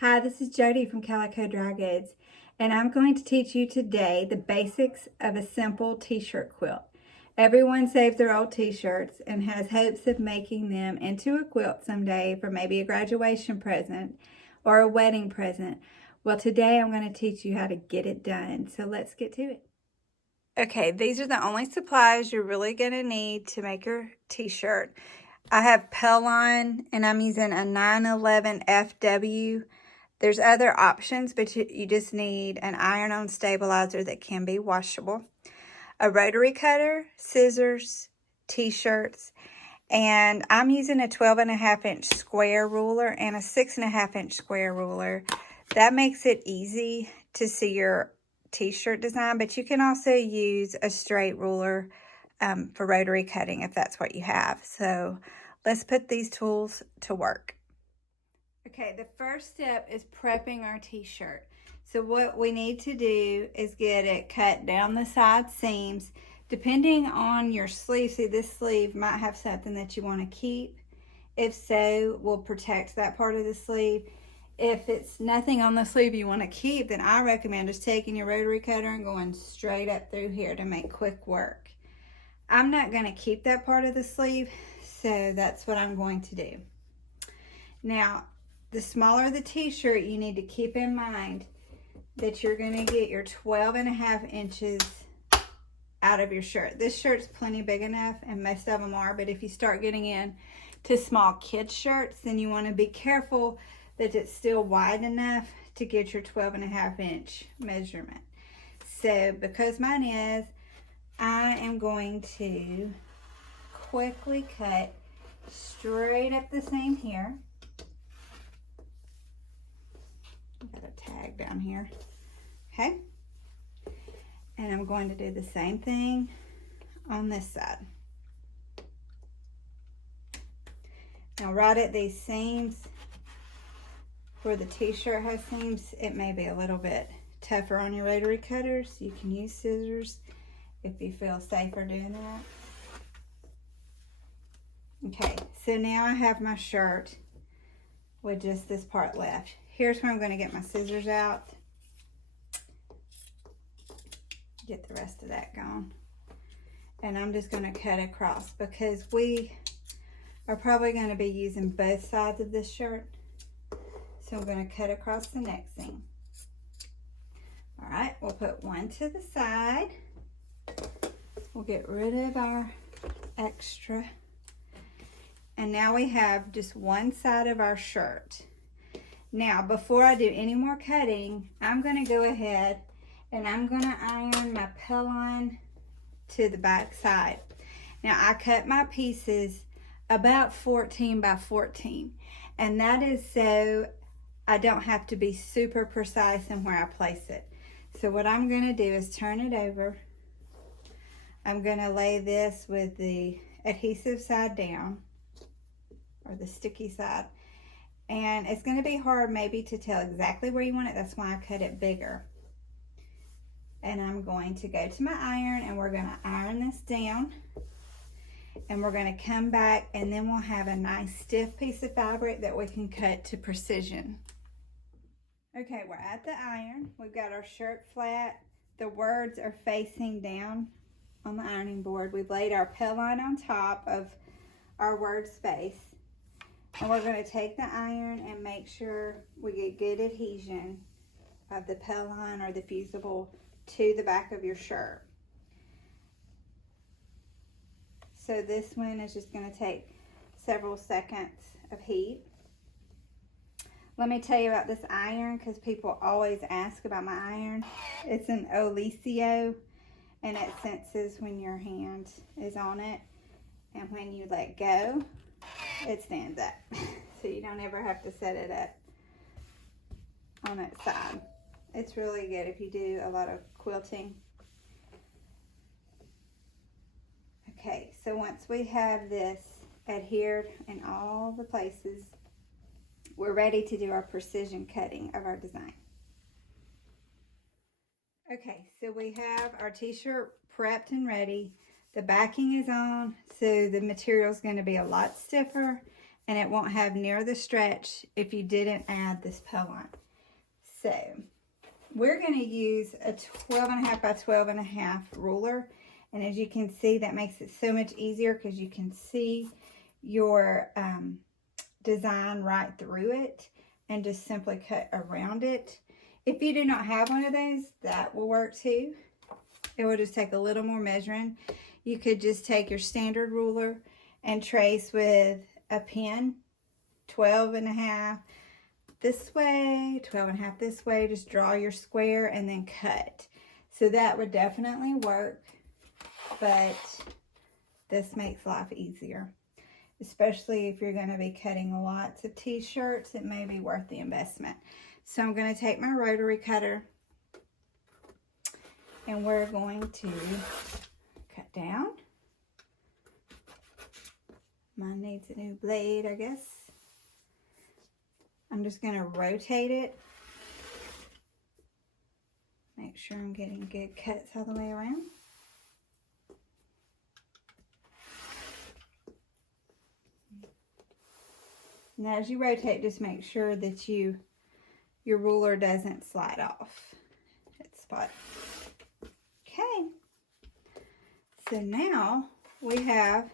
Hi, this is Jody from Calico Dry Goods, and I'm going to teach you today the basics of a simple t-shirt quilt. Everyone saves their old t-shirts and has hopes of making them into a quilt someday for maybe a graduation present or a wedding present. Well, today I'm going to teach you how to get it done, so let's get to it. Okay, these are the only supplies you're really going to need to make your t-shirt. I have Pellon, and I'm using a 911 FW. There's other options, but you just need an iron-on stabilizer that can be washable, a rotary cutter, scissors, t-shirts, and I'm using a 12.5-inch square ruler and a 6.5-inch square ruler. That makes it easy to see your t-shirt design, but you can also use a straight ruler for rotary cutting if that's what you have. So let's put these tools to work. Okay, the first step is prepping our t-shirt. So what we need to do is get it cut down the side seams. Depending on your sleeve, see this sleeve might have something that you want to keep. If so, we'll protect that part of the sleeve. If it's nothing on the sleeve you want to keep, then I recommend just taking your rotary cutter and going straight up through here to make quick work. I'm not going to keep that part of the sleeve, so that's what I'm going to do. Now, the smaller the t-shirt, you need to keep in mind that you're going to get your 12.5 inches out of your shirt. This shirt's plenty big enough, and most of them are, but if you start getting in to small kids shirts, then you want to be careful that it's still wide enough to get your 12.5 inch measurement. So because mine is, I am going to quickly cut straight up the seam here. Got a tag down here, okay? And I'm going to do the same thing on this side. Now right at these seams, where the t-shirt has seams, it may be a little bit tougher on your rotary cutters. You can use scissors if you feel safer doing that. Okay, so now I have my shirt with just this part left. Here's where I'm going to get my scissors out. Get the rest of that gone. And I'm just going to cut across because we are probably going to be using both sides of this shirt. So I'm going to cut across the next seam. All right, we'll put one to the side. We'll get rid of our extra. And now we have just one side of our shirt. Now, before I do any more cutting, I'm going to go ahead and I'm going to iron my Pellon to the back side. Now, I cut my pieces about 14 by 14, and that is so I don't have to be super precise in where I place it. So what I'm going to do is turn it over. I'm going to lay this with the adhesive side down, or the sticky side. And it's going to be hard maybe to tell exactly where you want it. That's why I cut it bigger. And I'm going to go to my iron and we're going to iron this down. And we're going to come back and then we'll have a nice stiff piece of fabric that we can cut to precision. Okay, we're at the iron. We've got our shirt flat. The words are facing down on the ironing board. We've laid our Pellon on top of our word space. And we're going to take the iron and make sure we get good adhesion of the Pellon or the fusible to the back of your shirt. So this one is just going to take several seconds of heat. Let me tell you about this iron because people always ask about my iron. It's an Olicio, and it senses when your hand is on it, and when you let go, it stands up. So you don't ever have to set it up on its side. It's really good if you do a lot of quilting. Okay, so once we have this adhered in all the places, we're ready to do our precision cutting of our design. Okay, so we have our t-shirt prepped and ready. The backing is on, so the material is going to be a lot stiffer and it won't have near the stretch if you didn't add this P-line. So we're going to use a 12.5 by 12.5 ruler, and as you can see, that makes it so much easier because you can see your design right through it and just simply cut around it. If you do not have one of those, that will work too. It will just take a little more measuring. You could just take your standard ruler and trace with a pen, 12.5 this way, 12.5 this way. Just draw your square and then cut. So that would definitely work, but this makes life easier. Especially if you're going to be cutting lots of t-shirts, it may be worth the investment. So I'm going to take my rotary cutter and we're going to cut down. Mine needs a new blade, I guess. I'm just going to rotate it. Make sure I'm getting good cuts all the way around. Now as you rotate, just make sure that your ruler doesn't slide off its spot. Okay, so now we have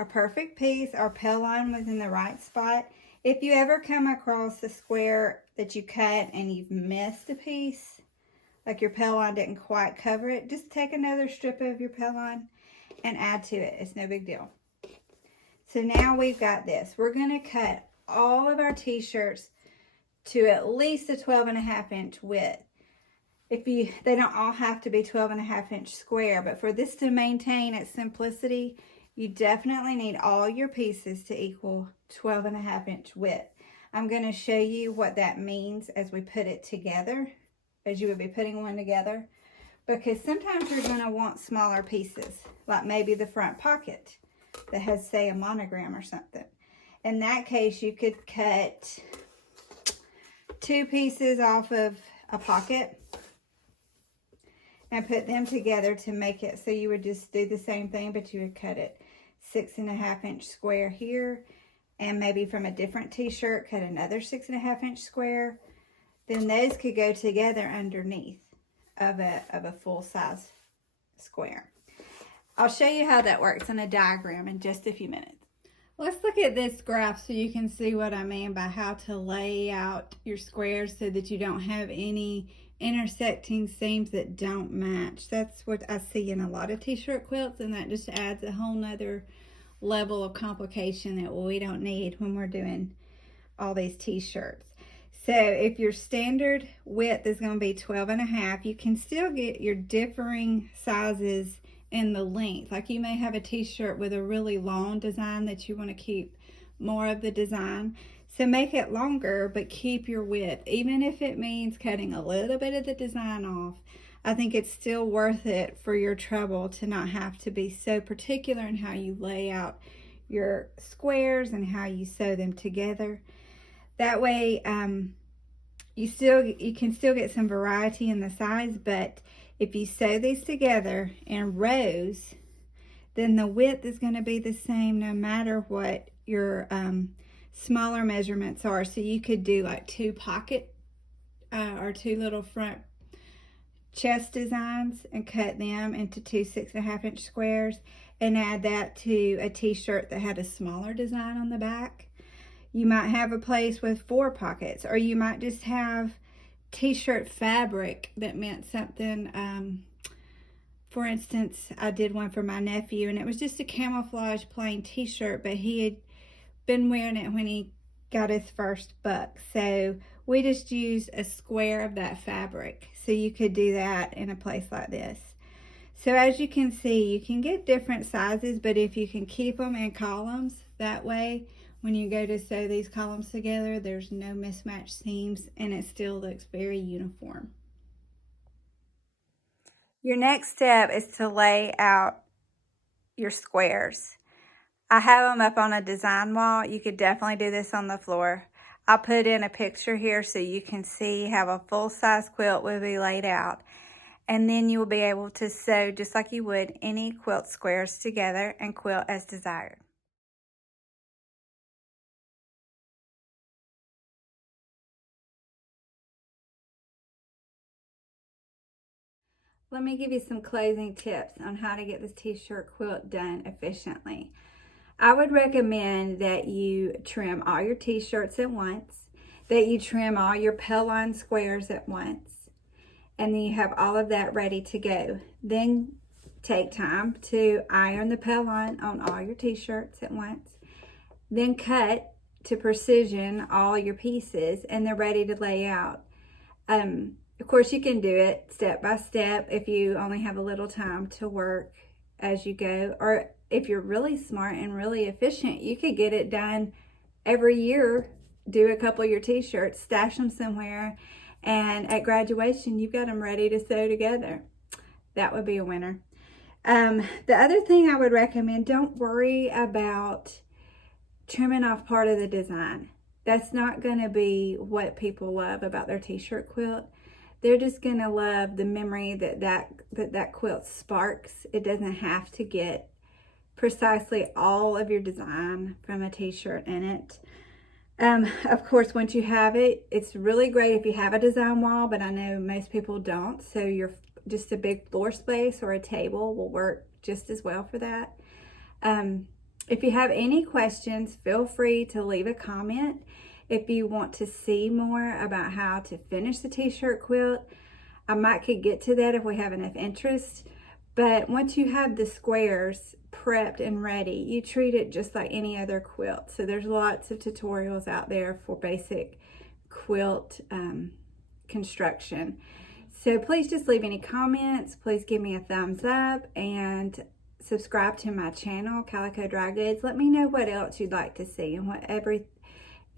a perfect piece. Our P-line was in the right spot. If you ever come across a square that you cut and you've missed a piece, like your P-line didn't quite cover it, just take another strip of your P-line and add to it. It's no big deal. So now we've got this. We're going to cut all of our t-shirts to at least a 12.5 inch width. They don't all have to be 12.5 inch square, but for this to maintain its simplicity, you definitely need all your pieces to equal 12.5 inch width. I'm going to show you what that means as we put it together, as you would be putting one together, because sometimes you're going to want smaller pieces, like maybe the front pocket that has, say, a monogram or something. In that case, you could cut 2 pieces off of a pocket and put them together to make it so you would just do the same thing, but you would cut it 6.5 inch square here, and maybe from a different t-shirt cut another 6.5 inch square. Then those could go together underneath of a full size square. I'll show you how that works in a diagram in just a few minutes. Let's look at this graph so you can see what I mean by how to lay out your squares so that you don't have any intersecting seams that don't match. That's what I see in a lot of t-shirt quilts, and that just adds a whole nother level of complication that we don't need when we're doing all these t-shirts. So if your standard width is going to be 12.5, you can still get your differing sizes in the length. Like you may have a t-shirt with a really long design that you want to keep more of the design. So make it longer, but keep your width. Even if it means cutting a little bit of the design off, I think it's still worth it for your trouble to not have to be so particular in how you lay out your squares and how you sew them together. That way, you can still get some variety in the size, but if you sew these together in rows, then the width is going to be the same no matter what your smaller measurements are. So you could do like 2 pocket or 2 little front chest designs and cut them into 2 6.5 inch squares and add that to a t-shirt that had a smaller design on the back. You might have a place with 4 pockets, or you might just have t-shirt fabric that meant something. For instance, I did one for my nephew, and it was just a camouflage plain t-shirt, but he had been wearing it when he got his first buck. So we just used a square of that fabric. So you could do that in a place like this. So as you can see, you can get different sizes, but if you can keep them in columns, that way when you go to sew these columns together, there's no mismatched seams and it still looks very uniform. Your next step is to lay out your squares. I have them up on a design wall. You could definitely do this on the floor. I'll put in a picture here so you can see how a full-size quilt will be laid out. And then you will be able to sew just like you would any quilt squares together and quilt as desired. Let me give you some closing tips on how to get this t-shirt quilt done efficiently. I would recommend that you trim all your t-shirts at once, that you trim all your pell-on squares at once, and then you have all of that ready to go. Then take time to iron the pell-on on all your t-shirts at once. Then cut to precision all your pieces, and they're ready to lay out. Of course, you can do it step by step if you only have a little time to work as you go, or if you're really smart and really efficient, you could get it done every year. Do a couple of your t-shirts, stash them somewhere, and at graduation you've got them ready to sew together. That would be a winner. The other thing I would recommend, don't worry about trimming off part of the design. That's not going to be what people love about their t-shirt quilt. They're just going to love the memory that quilt sparks. It doesn't have to get precisely all of your design from a t-shirt in it. Of course, once you have it, it's really great if you have a design wall, but I know most people don't. So just a big floor space or a table will work just as well for that. If you have any questions, feel free to leave a comment. If you want to see more about how to finish the t-shirt quilt, I might could get to that if we have enough interest. But once you have the squares prepped and ready, you treat it just like any other quilt. So there's lots of tutorials out there for basic quilt construction. So please just leave any comments. Please give me a thumbs up and subscribe to my channel, Calico Dry Goods. Let me know what else you'd like to see and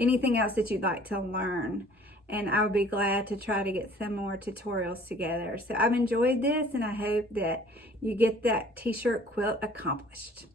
anything else that you'd like to learn. And I would be glad to try to get some more tutorials together. So I've enjoyed this, and I hope that you get that t-shirt quilt accomplished.